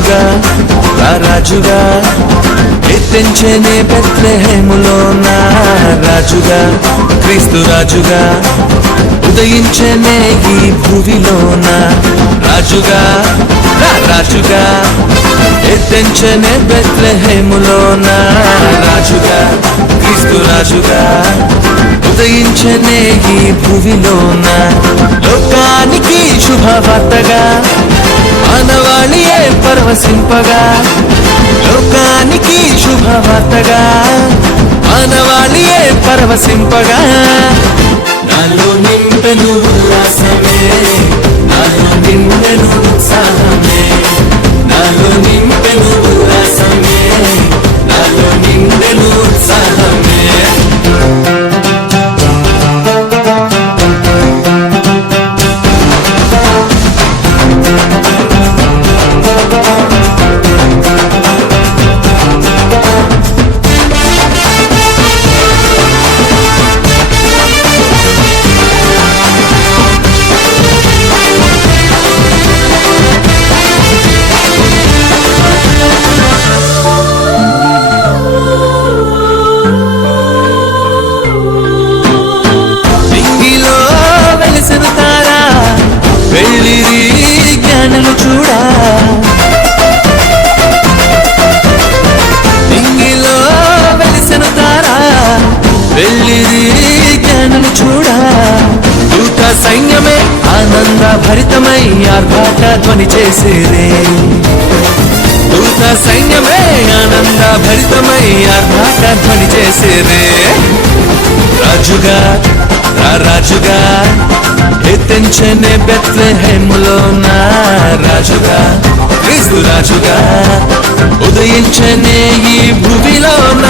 రాజుగా రాజుగా ఎత్తించెనే బెత్లెహేములోన రాజుగా క్రీస్తు రాజుగా ఉదయించెనే ఈ భూమిలోన రాజుగా రాజుగా ఎత్తించెనే బెత్లెహేములోన రాజుగా క్రీస్తు రాజుగా ఉదయించెనే ఈ భూమిలోన లోకానికి శుభవార్తగా మానవాళియే పరవశింపగా లోకానికి శుభవార్తగా మానవాళియే పరవశింపగా నాలో నింపెను ఉల్లాసమే నాలో నింపెను ఉత్సాహమే నాలో నింపెను ఉల్లాసమే నాలో నింపెను ఉత్సాహమే సైన్యమే ఆనంద భరితమై ఆర్భాట ధ్వని చేసేదే దూత సైన్యమే ఆనంద భరితమై ఆర్భాట ధ్వని చేసేదే రాజుగా రాజుగా ఎత్తించెనే బెత్లెహేములోన రాజుగా క్రీస్తు రాజుగా ఉదయించెనే ఈ భూమిలోన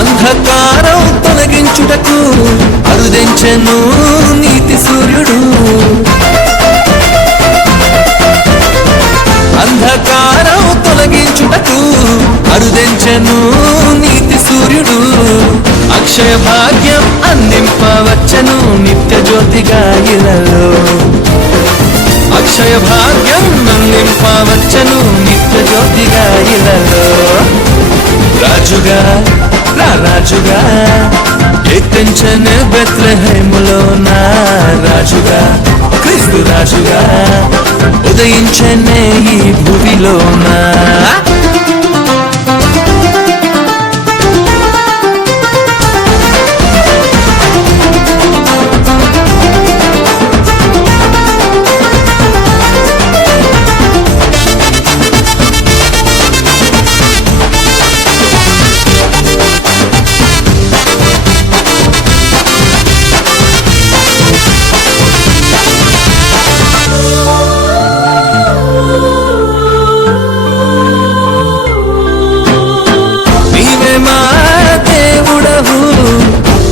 అంధకారం తొలగించుటకు అరుదించెను నీతి సూర్యుడు అంధకారం తొలగించుటకు అరుదించెను నీతి సూర్యుడు అక్షయ భాగ్యం అందింపవచ్చను నిత్య జ్యోతిగా ఇలలో అక్షయ భాగ్యం అందింపవచ్చను నిత్య జ్యోతిగా ఇలలో రాజుగా రాజుగా ఎత్తించెనే బెత్లెహేములోన రాజుగా క్రీస్తు రాజుగా ఉదయించెనే ఈ భూమిలోన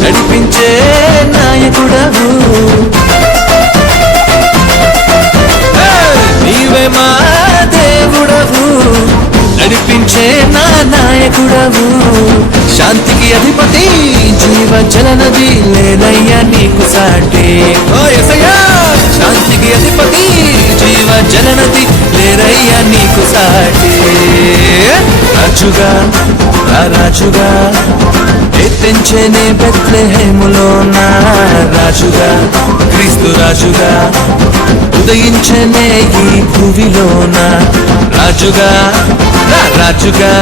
నడిపించే నాయకుడవు నీవే మా దేవుడవు నడిపించే నా నాయకుడవు శాంతికి అధిపతి జీవ జలనది లేదయ్యా నీకు సాటి ఓ యేసయ్యా శాంతికి అధిపతి జీవ జలనది లేదయ్యా నీకు సాటి రాజుగా రాజుగా ఎత్తించెనే బెత్లెహేములోన రాజుగా క్రీస్తు రాజుగా ఉదయించెనే ఈ భూమిలోన రాజుగా రాజుగా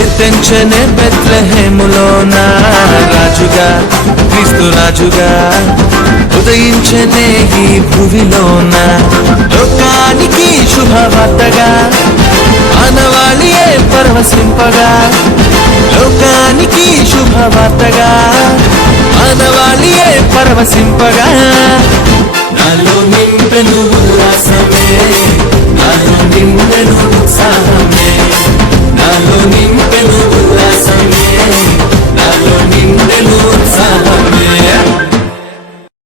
ఎత్తించెనే బెత్లెహేములోన రాజుగా క్రీస్తు రాజుగా ఉదయించెనే ఈ భూమిలోన లోకానికి శుభవార్తగా మానవాళియే పరవశింపగా లోక లోకానికి శుభవార్తగా మానవాళియే పరవశింపగా నాలో నింపెను ఉల్లాసం